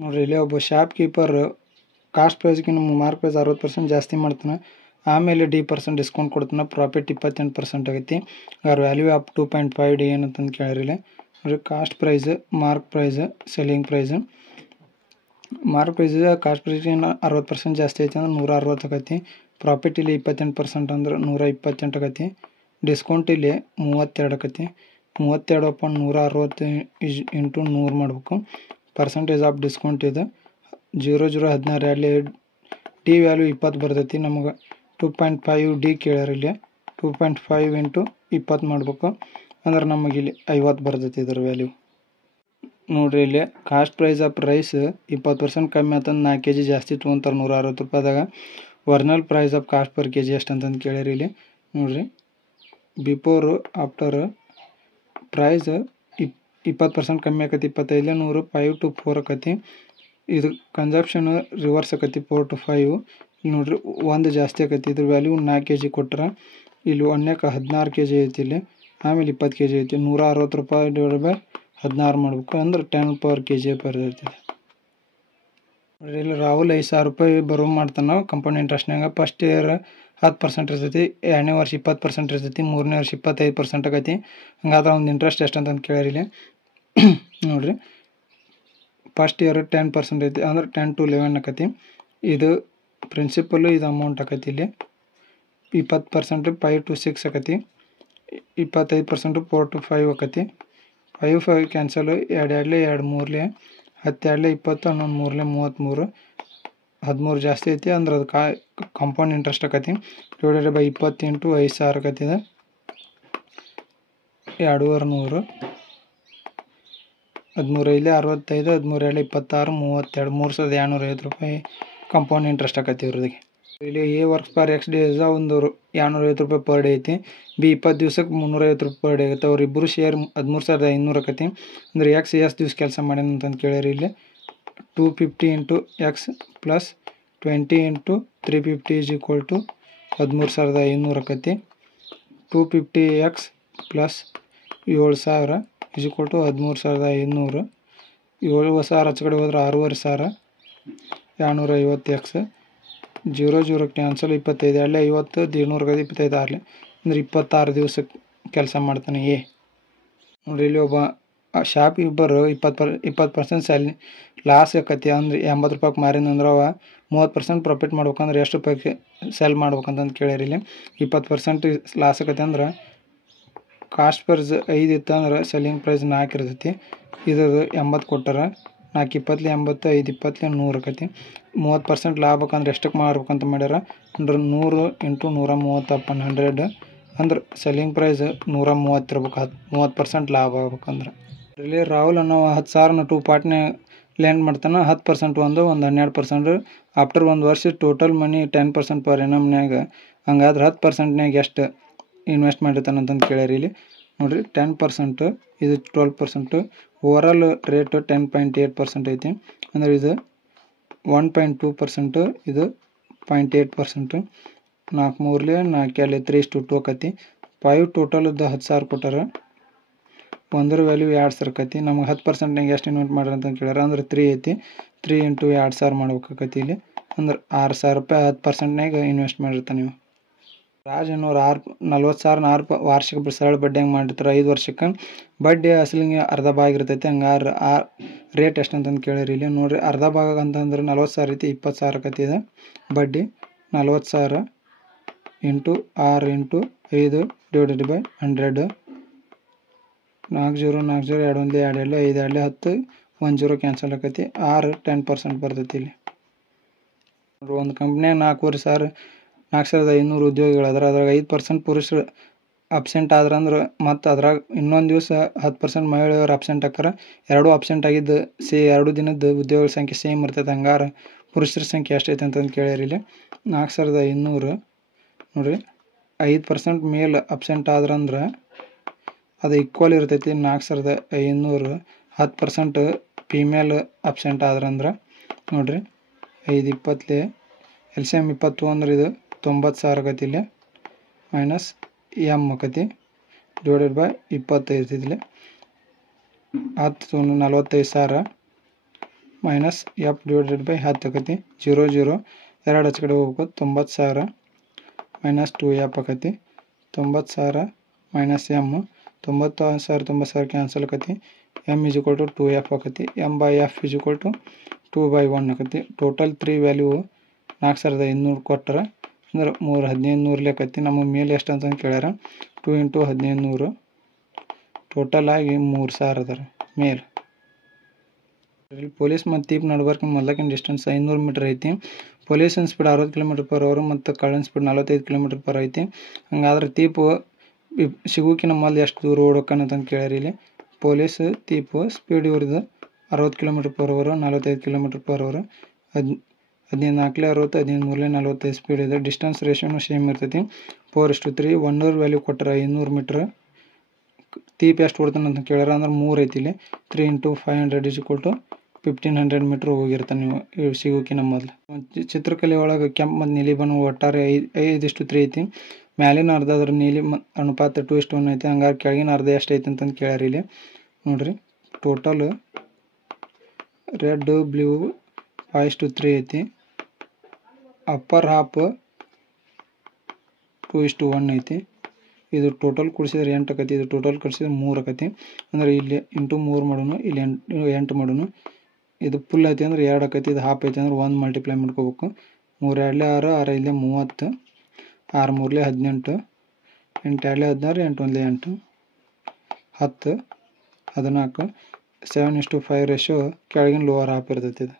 ನೋಡಿರಿ ಇಲ್ಲಿ ಒಬ್ಬ ಶಾಪ್ ಕೀಪರ್ ಕಾಸ್ಟ್ ಪ್ರೈಸ್ಗಿಂತ ಮಾರ್ಕ್ ಪ್ರೈಸ್ 60% ಜಾಸ್ತಿ ಮಾಡ್ತಾನೆ. ಆಮೇಲೆ D% ಡಿಸ್ಕೌಂಟ್ ಕೊಡ್ತಾನೆ. ಪ್ರಾಫಿಟ್ 28% ಆಗೈತಿ. ಅವ್ರ ವ್ಯಾಲ್ಯೂ ಆಫ್ 2.5 D ಏನಂತಂದು ಕೇಳಿರಿ ಇಲ್ಲಿ ನೋಡಿರಿ. Cost price, mark price, selling price. Mark price cost ಪ್ರೈಸ್ಗಿಂತ 60% ಜಾಸ್ತಿ ಐತಿ ಅಂದ್ರೆ 160 ಆಗೈತಿ. ಪ್ರಾಫಿಟ್ ಇಲ್ಲಿ 28% ಅಂದ್ರೆ 128 ಆಗೈತಿ. ಡಿಸ್ಕೌಂಟ್ ಇಲ್ಲಿ 32 ಆಗೈತಿ. 32/160 ಇಂಟು 100 ಮಾಡಬೇಕು. ಪರ್ಸೆಂಟೇಜ್ ಆಫ್ ಡಿಸ್ಕೌಂಟ್ ಇದು 0.016 ಅಲ್ಲಿ ಡಿ ವ್ಯಾಲ್ಯೂ 20 ಬರ್ತೈತಿ. ನಮಗೆ 2.5 D ಕೇಳ್ಯಾರ ಇಲ್ಲಿ. 2.5 ಇಂಟು 20 ಮಾಡಬೇಕು ಅಂದ್ರೆ ನಮಗೆ ಇಲ್ಲಿ 50 ಬರ್ತೈತಿ ಇದ್ರ ವ್ಯಾಲ್ಯೂ. ನೋಡಿರಿ ಇಲ್ಲಿ ಕಾಸ್ಟ್ ಪ್ರೈಸ್ ಆಫ್ ರೈಸ್ 20% ಕಮ್ಮಿ ಆತಂದು 4 kg ಜಾಸ್ತಿ ತೊಗೊಂತಾರೆ 160 ರೂಪಾಯಿದಾಗ. Original price of cost per kg ಎಷ್ಟು ಅಂತಂದು ಕೇಳ್ಯಾರ ಇಲ್ಲಿ ನೋಡಿರಿ. ಬಿಫೋರು ಆಫ್ಟರ್ ಪ್ರೈಸ್ 20% ಕಮ್ಮಿ ಆಕತಿ. 25 100 5 to 4 ಆಕತಿ. ಇದು ಕನ್ಸಪ್ಷನ್ ರಿವರ್ಸ್ ಆಕತಿ 4 to 5. ಇಲ್ಲಿ ನೋಡಿರಿ 1 ಜಾಸ್ತಿ ಆಕತಿ. ಇದ್ರ ವ್ಯಾಲ್ಯೂ 4 kg ಕೊಟ್ರೆ ಇಲ್ಲಿ ಒಂದಕ್ಕೆ 16 kg ಐತಿ ಇಲ್ಲಿ. ಆಮೇಲೆ 20 kg ಐತಿ. 160 ರೂಪಾಯಿ ಡಿವೈಡ್ ಬೈ 16 ಮಾಡಬೇಕು ಅಂದ್ರೆ 10/kg ಬರ್ತೈತಿ. ಇಲ್ಲಿ ರಾಹುಲ್ 5,000 ರೂಪಾಯಿ ಬರೋ ಮಾಡ್ತಾನೆ ಕಂಪೌಂಡ್ ಇಂಟ್ರೆಸ್ಟ್ನಾಗ. ಫಸ್ಟ್ ಇಯರ್ 10% ಇರ್ತೈತಿ. 2ನೇ ವರ್ಷ 20% ಇರ್ತೈತಿ. 3ನೇ ವರ್ಷ 25% ಆಗೈತಿ. ಹಂಗಾದ್ರೆ ಒಂದು ಇಂಟ್ರೆಸ್ಟ್ ಎಷ್ಟು ಅಂತಂದು ಕೇಳ್ಯಾರ ಇಲ್ಲಿ ನೋಡಿರಿ. ಫಸ್ಟ್ ಇಯರ್ 10% ಐತಿ ಅಂದ್ರೆ 10 to 11 ಆಕತಿ. ಇದು ಪ್ರಿನ್ಸಿಪಲ್ಲು, ಇದು ಅಮೌಂಟ್ ಆಕತಿ ಇಲ್ಲಿ. 20% 5 to 6 ಆಕತಿ. 25% 4 to 5 ಆಕತಿ. 5 ಕ್ಯಾನ್ಸಲ್. 2 2 2 3 10 2 20 11 3 33. 13 ಜಾಸ್ತಿ ಐತಿ ಅಂದ್ರೆ ಅದು ಕಾಂಪೌಂಡ್ ಇಂಟ್ರೆಸ್ಟ್ ಆಕತಿ. ಡಿವೈಡೆಡ್ ಬೈ 20 ಇಂಟು 5,000 ಆಕತಿ. ಇದು 2,200. 13 5 65 13 2 26 32 3,250 ರೂಪಾಯಿ ಕಾಂಪೌಂಡ್ ಇಂಟ್ರೆಸ್ಟ್ ಆಕತಿ ಇವ್ರದಿಗೆ. ಇಲ್ಲಿ A works per X days ಒಂದು 250 ರೂಪಾಯಿ ಪರ್ ಡೇ ಐತಿ. B 20 ದಿವ್ಸಕ್ಕೆ 350 ರೂಪಾಯಿ ಪರ್ ಡೇ ಆಗುತ್ತೆ. ಅವ್ರಿಬ್ಬರು ಶೇರ್ 13,500 ಆಕತಿ. ಅಂದ್ರೆ X ಎಷ್ಟು ದಿವ್ಸ ಕೆಲಸ ಮಾಡ್ಯಾನ ಅಂತಂದು ಕೇಳ್ಯಾರ ಇಲ್ಲಿ. 250 into X plus 20 into 350 is equal to 13,500 ಆಕತಿ. 250X plus 7,000 is equal to 13,500. 7,000 ಆಚೆ ಕಡೆ ಹೋದ್ರೆ 6,500. 250X 0 0 cancel. 25 2 50 150 25 6 ಅಂದ್ರೆ 26 ದಿವ್ಸಕ್ಕೆ ಕೆಲಸ ಮಾಡ್ತಾನೆ A. ನೋಡಿರಿ ಇಲ್ಲಿ ಒಬ್ಬ ಶಾಪ್ ಇಬ್ಬರು 20% ಸ್ಯಾಲಿ ಲಾಸ್ ಆಕತಿ. ಅಂದ್ರೆ 80 ರೂಪಾಯಿಗೆ ಮಾರಿದಂದ್ರೆ ಅವ 30% ಪ್ರಾಫಿಟ್ ಮಾಡ್ಬೇಕಂದ್ರೆ ಎಷ್ಟು ರೂಪಾಯಿಗೆ ಸೆಲ್ ಮಾಡ್ಬೇಕಂತಂದು ಕೇಳ್ಯಾರ ಇಲ್ಲಿ. 20% ಲಾಸ್ ಆಕತಿ ಅಂದ್ರೆ ಕಾಸ್ಟ್ ಪ್ರೈಸ್ 5 ಇತ್ತು ಅಂದ್ರೆ ಸೆಲ್ಲಿಂಗ್ ಪ್ರೈಸ್ 4 ಇರ್ತೈತಿ. ಇದು 80 ಕೊಟ್ಟಾರ. 4 20 80 5 20 100 ಆಕತಿ. 30% ಲಾಭ ಬೇಕಂದ್ರೆ ಎಷ್ಟಕ್ಕೆ ಮಾಡ್ಬೇಕಂತ ಮಾಡ್ಯಾರ ಅಂದ್ರೆ 100 ಇಂಟು 130/100 ಅಂದ್ರೆ ಸೆಲ್ಲಿಂಗ್ ಪ್ರೈಸ್ 130 ಇರ್ಬೇಕು. 30% ಲಾಭ ಆಗ್ಬೇಕಂದ್ರೆ ಇಲ್ಲಿ ರಾಹುಲ್ ಅನ್ನೋ 10,000 2 ಪಾರ್ಟ್ನ ಲ್ಯಾಂಡ್ ಮಾಡ್ತಾನೆ. 10% ಒಂದು 12%. ಆಫ್ಟರ್ 1 ವರ್ಷ ಟೋಟಲ್ ಮನಿ 10% ಪರ್ ಎನಮ್ನಾಗ. ಹಂಗಾದ್ರೆ 10%ನ್ಯಾಗ ಎಷ್ಟು ಇನ್ವೆಸ್ಟ್ ಮಾಡಿರ್ತಾನೆ ಅಂತಂದು ಕೇಳ್ಯಾರ ಇಲ್ಲಿ ನೋಡಿರಿ. 10% ಇದು 12%. ಓವರಾಲ್ ರೇಟ್ 10.8% ಐತಿ. ಅಂದ್ರೆ ಇದು 1.2%. ಇದು 0.8%. 4 3 4 3:2 ಆಕತಿ. 5 ಟೋಟಲ್ 10,000 ಕೊಟ್ಟಾರ. ಒಂದರ ವ್ಯಾಲ್ಯೂ 2,000 ಆಕತಿ. ನಮಗೆ 10%ನ್ಯಾಗ ಎಷ್ಟು ಇನ್ವೆಸ್ಟ್ ಮಾಡ್ರಿ ಅಂತ ಕೇಳ್ಯಾರ ಅಂದ್ರೆ 3 ಐತಿ. 3 ಇಂಟು 2,000 ಮಾಡ್ಬೇಕಾಕತಿ ಇಲ್ಲಿ. ಅಂದ್ರೆ 6,000 ರೂಪಾಯಿ 10%ನ್ಯಾಗ ಇನ್ವೆಸ್ಟ್ ಮಾಡಿರ್ತಾನೆ ನೀವು. ರಾಜ್ ಅನ್ನೋರು 40,000 ವಾರ್ಷಿಕ ಸರಳ ಬಡ್ಡಿ ಹೆಂಗೆ ಮಾಡಿರ್ತಾರೆ. 5 ವರ್ಷಕ್ಕೆ ಬಡ್ಡಿ ಅಸಲಿಗೆ ಅರ್ಧ ಭಾಗ ಇರ್ತೈತಿ. ಹಂಗಾರೆ ಆ ರೇಟ್ ಎಷ್ಟು ಅಂತಂದು ಕೇಳಿರಿ ಇಲ್ಲಿ ನೋಡಿರಿ. ಅರ್ಧ ಭಾಗ ಅಂತಂದ್ರೆ 40,000 ಐತಿ. 20,000 ಆಕತಿ ಇದೆ ಬಡ್ಡಿ. 40,000 into 6 into 5 divided by 100. 4 0 4 0 2 1 2 2 5 2 10 1 0 cancel ಆಕತಿ. 6 10% ಬರ್ತೈತಿ ಇಲ್ಲಿ. ಒಂದು ಕಂಪ್ನಿಯಾಗ 4,500 ಉದ್ಯೋಗಿಗಳಾದ್ರೆ ಅದ್ರಾಗ 5% ಪುರುಷರು ಅಬ್ಸೆಂಟ್ ಆದ್ರೆ ಅಂದ್ರೆ ಮತ್ತು ಅದ್ರಾಗ ಇನ್ನೊಂದು ದಿವಸ 10% ಮಹಿಳೆಯರು ಅಬ್ಸೆಂಟ್ ಆಕಾರ. 2 ಅಬ್ಸೆಂಟ್ ಆಗಿದ್ದು 2 ದಿನದ ಉದ್ಯೋಗಗಳ ಸಂಖ್ಯೆ ಸೇಮ್ ಇರ್ತೈತೆ. ಹಂಗಾರೆ ಪುರುಷರ ಸಂಖ್ಯೆ ಎಷ್ಟೈತೆ ಅಂತಂದು ಕೇಳ್ಯಾರ ಇಲ್ಲಿ. 4,500 ನೋಡಿರಿ. 5% ಮೇಲ್ ಅಬ್ಸೆಂಟ್ ಆದ್ರಂದ್ರೆ ಅದು ಈಕ್ವಲ್ ಇರ್ತೈತಿ. 4,500 10% ಫೀಮೇಲ್ ಅಬ್ಸೆಂಟ್ ಆದ್ರಂದ್ರೆ ನೋಡಿರಿ 5 20 LCM 20 ಅಂದ್ರೆ ಇದು 90,000 ಆಕತಿ ಇಲ್ಲಿ. ಮೈನಸ್ M ಆಕತಿ ಡಿವೈಡೆಡ್ ಬೈ 25 ಇರ್ತೈತಿ ಇಲ್ಲಿ. 10 45,000 ಮೈನಸ್ ಎಫ್ ಡಿವೈಡೆಡ್ ಬೈ 10 ಆಕತಿ. 0 0 ಎರಡು ಹಚ್ಚ ಕಡೆ ಹೋಗ್ಬೇಕು. 90,000 ಮೈನಸ್ 2f ಆಕತಿ. 90,000 ಮೈನಸ್ ಎಮ್. 90,000 90,000 ಕ್ಯಾನ್ಸಲ್ ಆಕತಿ. M is equal to 2f ಆಕತಿ. M by F is equal to 2/1 ಆಕತಿ. ಟೋಟಲ್ 3 ವ್ಯಾಲ್ಯೂ 4,500 ಕೊಟ್ಟರೆ ಅಂದ್ರೆ 1,500 ಆಕತಿ. ನಮಗೆ ಮೇಲೆ ಎಷ್ಟು ಅಂತಂದು ಕೇಳ್ಯಾರ. 2 × 1,500 ಟೋಟಲ್ ಆಗಿ 3,000 ಅದ ಮೇಲೆ. ಪೊಲೀಸ್ ಮತ್ತು ತೀಪ್ ನಡ್ಬರ್ಕಿನ ಮೊದಲಕಿನ ಡಿಸ್ಟೆನ್ಸ್ 500 ಮೀಟರ್ ಐತಿ. ಪೊಲೀಸಿನ ಸ್ಪೀಡ್ 60 km/h ಮತ್ತು ಕಳ್ಳನ ಸ್ಪೀಡ್ 45 km/h ಐತಿ. ಹಂಗಾದ್ರೆ ತೀಪು ಸಿಗೋಕಿನ ಮೊದಲು ಎಷ್ಟು ದೂರ ಓಡೋಕ್ಕನ ಅಂತಂದು ಕೇಳ್ಯಾರ. ಇಲ್ಲಿ ಪೊಲೀಸ್ ತೀಪು ಸ್ಪೀಡ್ ಇವ್ರದ್ದು 60 km/h 45 km/h 15 4 60 15 3 45 ಸ್ಪೀಡ್ ಇದೆ. ಡಿಸ್ಟೆನ್ಸ್ ರೇಷಿಯೋನು ಸೇಮ್ ಇರ್ತೈತಿ 4:3. 1 ಅವರ್ ವ್ಯಾಲ್ಯೂ ಕೊಟ್ಟರೆ 500 ಮೀಟ್ರ್. ತೀಪ್ ಎಷ್ಟು ಓಡ್ತಾನೆ ಅಂತ ಕೇಳ್ಯಾರ. ಅಂದ್ರೆ 3 ಐತಿ ಇಲ್ಲಿ. 3 × 500 ಇಸ್ ಈಕ್ವಲ್ ಟು 1500 ಮೀಟ್ರ್ ಹೋಗಿರ್ತಾನೆ ನೀವು ಸಿಗೋಕಿನ ಮೊದಲು. ಚಿತ್ರಕಲೆ ಒಳಗೆ ಕೆಂಪು ಮತ್ತು ನೀಲಿ ಬಣ್ಣ ಒಟ್ಟಾರೆ 5:3 ಐತಿ. ಮ್ಯಾಲಿನ ಅರ್ಧ ಅದ್ರ ನೀಲಿ ಅನುಪಾತ 2:1 ಐತಿ. ಹಂಗಾರೆ ಕೆಳಗಿನ ಅರ್ಧ ಎಷ್ಟು ಐತಿ ಅಂತಂದು ಕೇಳ್ಯಾರ. ಇಲ್ಲಿ ನೋಡ್ರಿ ಟೋಟಲ್ ರೆಡ್ ಬ್ಲೂ 5:3 ಐತಿ. ಅಪ್ಪರ್ ಹಾಫ್ 2:1 ಐತಿ. ಇದು ಟೋಟಲ್ ಕೂಡಿಸಿದ್ರೆ 8 ಆಕತಿ. ಇದು ಟೋಟಲ್ ಕೂಡಿಸಿದ್ರೆ 3 ಆಕತಿ. ಅಂದ್ರೆ ಇಲ್ಲಿ ಇಂಟು 3 ಮಾಡೋಣ, ಇಲ್ಲಿ 8 ಮಾಡೋಣ. ಇದು ಫುಲ್ ಐತಿ ಅಂದ್ರೆ 2 ಆಕತಿ. ಇದು ಹಾಫ್ ಐತಿ ಅಂದ್ರೆ 1 ಮಲ್ಟಿಪ್ಲೈ ಮಾಡ್ಕೋಬೇಕು. 3 2 6 6 5 30 6 3 18 8 2 16 8 1 8 10 14 7:5 ರೇಷಿಯೋ ಕೆಳಗಿನ ಲೋವರ್ ಹಾಫ್ ಇರ್ತೈತಿ ಇದು.